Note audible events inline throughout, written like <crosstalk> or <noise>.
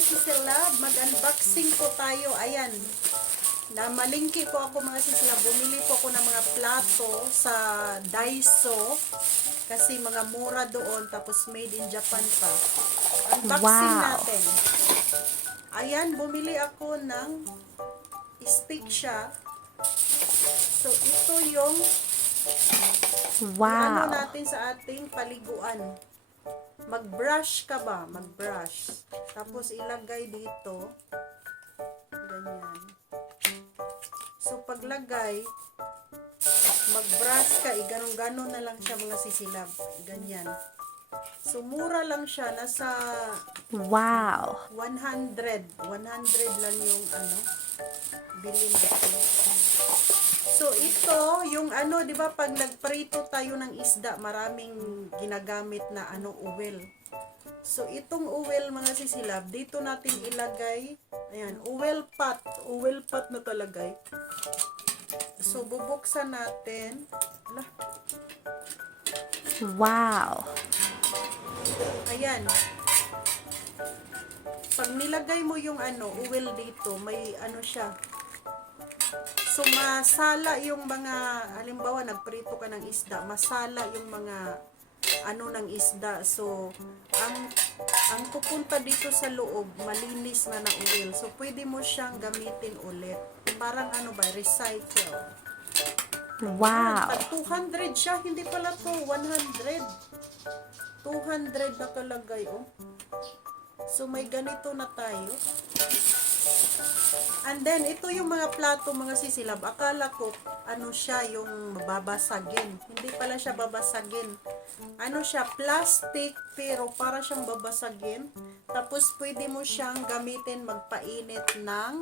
sisilab, mag-unboxing po tayo. Ayan. Namalingki po ako mga sisilab. Bumili po ako ng mga plato sa Daiso. Kasi mga mura doon. Tapos made in Japan pa. Unboxing Wow. natin. Ayan, bumili ako ng stick siya. So, ito yung ano Wow. natin sa ating paliguan. Mag-brush ka ba? Mag-brush. Tapos ilagay dito. Ganyan. So paglagay, mag-brush ka, iganong-ganon na lang siya mga sisilab. Ganyan. So mura lang siya, nasa Wow. 100. 100 lang yung ano, bilhin natin. So ito, yung ano, 'di ba pag nagprito tayo ng isda, maraming ginagamit na ano, oil. So itong oil mga sisilab, dito natin ilagay, ayan, oil pot, oil pot na talagay. So bubuksan natin. Ala, Wow. Ayan. Pag nilagay mo yung ano, oil dito, may ano siya. So, masala yung mga, halimbawa, nagprito ka ng isda, masala yung mga ano ng isda. So, ang ang pupunta dito sa loob, malinis na na oil. So, pwede mo siyang gamitin ulit. Parang ano ba, recycle. Wow. Tag 200 siya, hindi pala to 100. 200 nakalagay, oh. So, may ganito na tayo. And then, ito yung mga plato, mga sisilab. Akala ko, ano siya, yung babasagin. Hindi pala siya babasagin. Ano siya, plastic, pero para siyang babasagin. Tapos, pwede mo siyang gamitin magpainit ng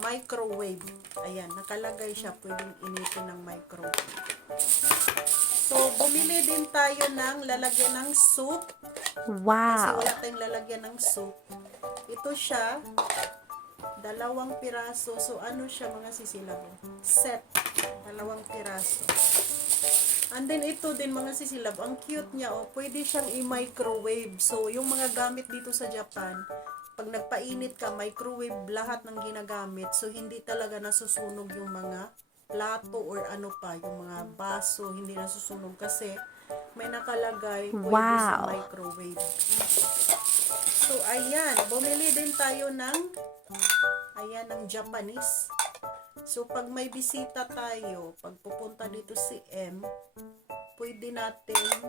microwave. Ayan, nakalagay siya. Pwedeng initin ng microwave. So, bumili din tayo ng lalagyan ng soup. Kasi Wow. wala tayong lalagyan ng soup. Ito siya, dalawang piraso. So, ano siya mga sisilab? Set. Dalawang piraso. And then, ito din mga sisilab. Ang cute niya, oh. Pwede siyang i-microwave. So, yung mga gamit dito sa Japan, pag nagpainit ka, microwave lahat ng ginagamit. So, hindi talaga nasusunog yung mga plato or ano pa, yung mga baso, hindi nasusunog kasi may nakalagay pwede sa Wow. microwave. So, ayan. Bumili din tayo ng ayan, ng Japanese. So, pag may bisita tayo, pag pupunta dito si M, pwede natin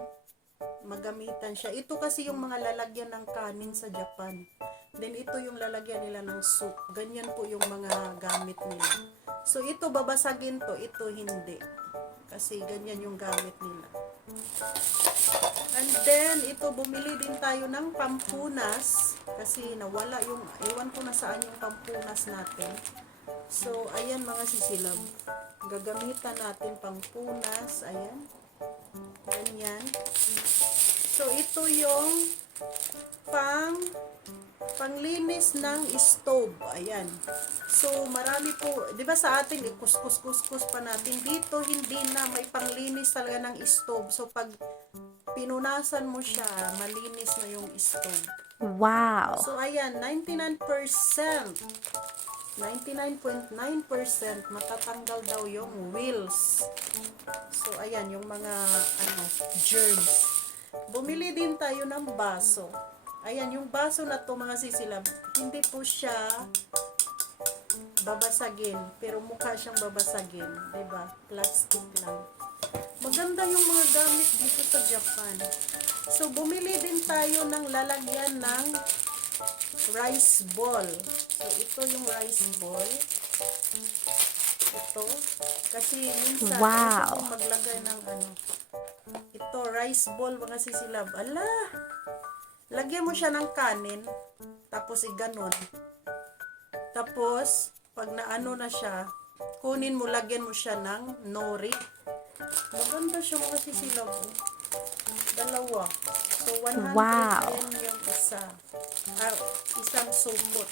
magamitan siya. Ito kasi yung mga lalagyan ng kanin sa Japan. Then, ito yung lalagyan nila ng soup. Ganyan po yung mga gamit nila. So, ito babasagin to, ito hindi. Kasi ganyan yung gamit nila. And then, ito, bumili din tayo ng pampunas. Kasi nawala yung, ewan ko na saan yung pampunas natin. So, ayan mga sisilab. Gagamitan natin pampunas. Ayan. Ganyan. So, ito yung pang panglinis ng stove. Ayan. So, marami po, 'di ba sa atin ikuskus-kuskus pa natin dito hindi na may panglinis talaga ng stove. So, pag pinunasan mo siya, malinis na yung stove. Wow. So, ayan, 99%. 99.9% matatanggal daw yung wheels. So, ayan, yung mga ano, germs. Bumili din tayo ng baso. Ayan, yung baso na to mga sisilab, hindi po siya babasagin, pero mukha siyang babasagin, 'di ba? Plastic lang. Maganda yung mga gamit dito sa Japan. So, bumili din tayo ng lalagyan ng rice ball. So, ito yung rice ball. Ito. Kasi minsan, Wow. maglagay ng ano. Ito, rice ball, mga sisilab. Ala! Lagyan mo siya ng kanin. Tapos, iganon. Tapos, pag naano na siya, kunin mo, lagyan mo siya ng nori. Maganda siya mga sisilab. oh. Dalawa. So, 100 Wow. yen yung isa. Ah, isang supot.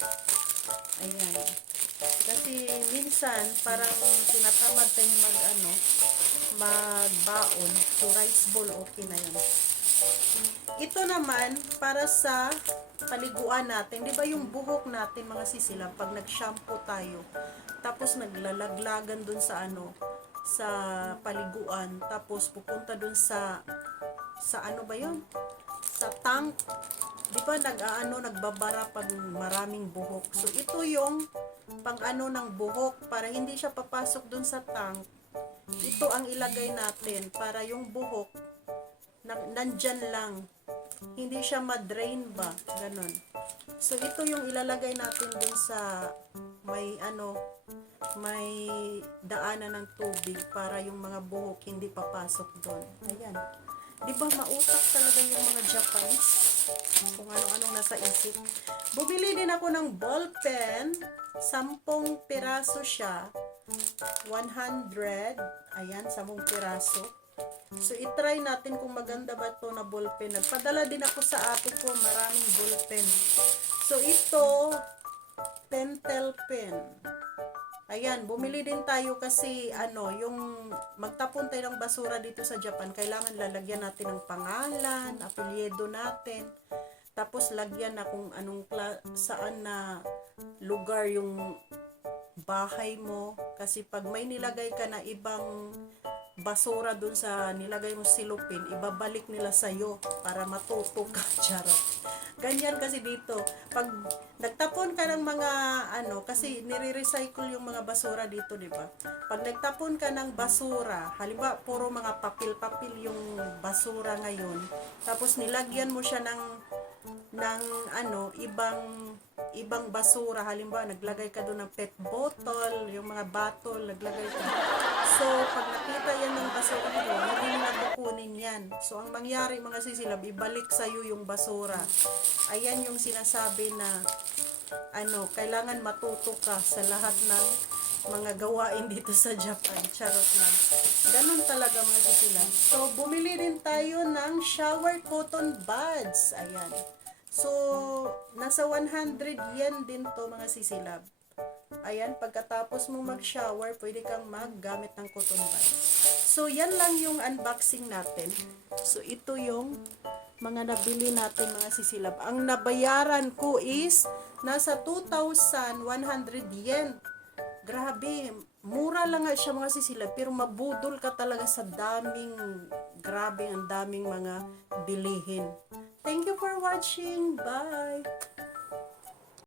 Ayan. Kasi minsan, parang tinatamad tayong mag, ano, magbaon. So, rice bowl, okay na yun. Ito naman, para sa paliguan natin. Di ba yung buhok natin mga sisilab, pag nag-shampoo tayo, tapos naglalaglagan dun sa ano, sa paliguan, tapos pupunta dun sa, sa ano ba yun? Sa tank. Di ba nag-ano, nagbabara pag maraming buhok. So ito yung pang ano ng buhok para hindi siya papasok dun sa tank. Ito ang ilagay natin para yung buhok na, nandyan lang. Hindi siya ma-drain ba? Ganon. So, ito yung ilalagay natin dun sa may ano, may daanan ng tubig para yung mga buhok hindi papasok doon. Ayan. Di ba mautak talaga yung mga Japanese? Kung ano-anong nasa isip. Bumili din ako ng ball pen. Sampung piraso siya. 100. Ayan, sampung piraso. So, itry natin kung maganda ba to na ballpen. Nagpadala din ako sa ate ko maraming ballpen. So, ito, pentel pen. Ayan, bumili din tayo kasi ano, yung magtapon tayo ng basura dito sa Japan, kailangan lalagyan natin ng pangalan, apelyido natin. Tapos lagyan na kung anong saan na lugar yung bahay mo kasi pag may nilagay ka na ibang basura dun sa nilagay mo silupin, ibabalik nila sa iyo para matuto ka, <laughs> charot. Ganyan kasi dito. Pag nagtapon ka ng mga ano, kasi nire-recycle yung mga basura dito, di ba? Pag nagtapon ka ng basura, halimbawa puro mga papel-papel yung basura ngayon, tapos nilagyan mo siya ng ng ano, ibang ibang basura. Halimbawa, naglagay ka doon ng pet bottle, yung mga bottle, naglagay ka. So, pag nakita yan ng basura mo, hindi mo nakukunin yan. So, ang mangyari mga sisilab, ibalik sa'yo yung basura. Ayan yung sinasabi na ano, kailangan matuto ka sa lahat ng mga gawain dito sa Japan. Charot lang. Ganon talaga mga sisilab. So, bumili rin tayo ng shower cotton buds. Ayan. So, nasa 100 yen din to mga sisilab. Ayan, pagkatapos mo mag-shower, pwede kang maggamit ng cotton buds. So, yan lang yung unboxing natin. So, ito yung mga nabili natin mga sisilab. Ang nabayaran ko is nasa 2,100 yen. Grabe, mura lang nga siya mga sisilab, pero mabudol ka talaga sa daming, grabe ang daming mga bilihin. Thank you for watching. Bye!